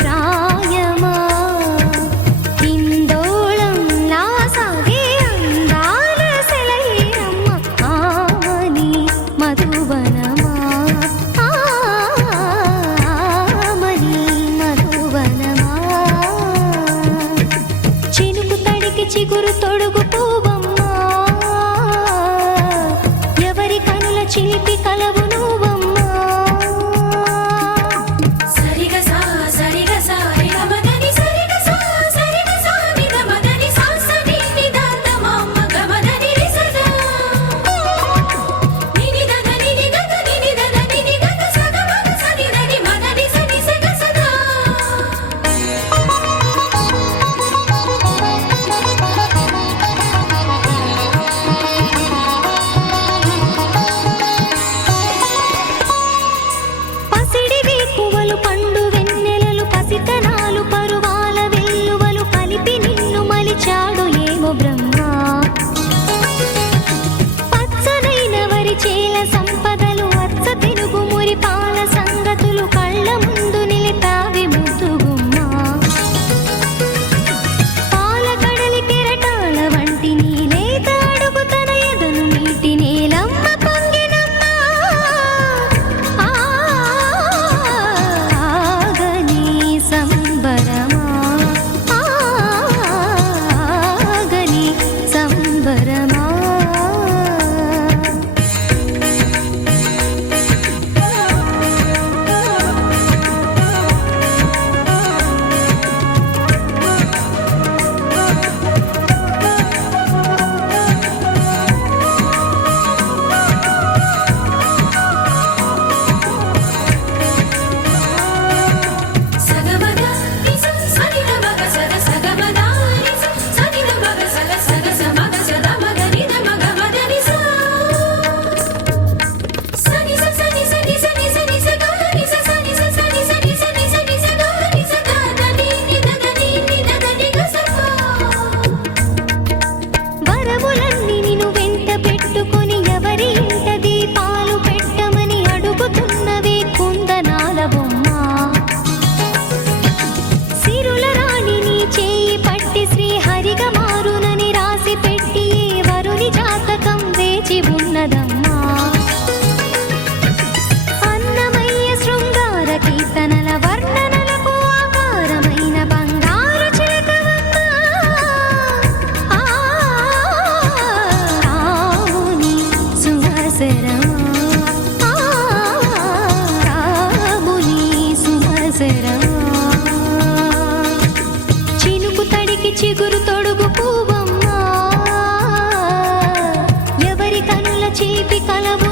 ప్రాయమా ఇందోళం నా సాగే అందాల సెలయేరమ్మ ఆమని మధువనమా ఆమని మధువనమా చినుకు తడికి చిగురు తొడుగు పూవమ్మా ఎవరి కనుల చిలిపి కలవు నువ్వమ్మా సరిగా సా సరిగా సా నిగమదని సరిగా సా సరిగా సా నిగమదని సా సని నిదాన మమ్మ గమదని రిసదా నినిదన నినిగగ నినిదన నినిగగ సగ మగ సని దని మదని సని సగ సదా పసిడి వేకువలు పండు వెన్నెలలు పసితనాలు పరువాల వెల్లువలు కలిపి నిన్ను మలిచాడు ఏమో బ్రహ్మ పచ్చనైన వరి చేల సంపదలు అచ్చ తెలుగు మురి పాల సంగతులు కళ్ళ ముందు నిలితావి ముద్దుగుమ్మ పాల కడలి కెరటాల వంటి నీలేత అడుగు తన ఎదను నీటి నేలమ్మ పొంగినమ్మ ఆగని సంబరమా ఆగని సంబరమా సగమగ నిస సనిద మగ సద సగమద నిస సనిద మగ సద సగ సమగ సద మగ నిద మగ మద నిస సని స సని సని సని సని స గ నిస సని స సని సని సని సని స గ నిస ద ద ని ని ద ద ని ని ద ద ని గ స ప వరములన్నీ నిన్ను వెంట పెట్టుకొని ఎవరి ఇంట దీపాలు పెట్టమని అడుగుతున్నవే కుందనాల బొమ్మ సిరుల రాణి నీ చేయి పట్టి శ్రీహరిగా మారునని రాసి పెట్టి ఏ వరుని జాతకం వేచి ఉన్నదమ్మా అన్నమయ్య శృంగార కీర్తనల వర్ణనలకు ఆకారమైన బంగారు చిలకవమ్మ రాముని సుమసరమా రాముని సుమసరమా చినుకు తడికి చిగురు తొడుగు పూవమ్మా ఎవరి కనుల చీపి కలవు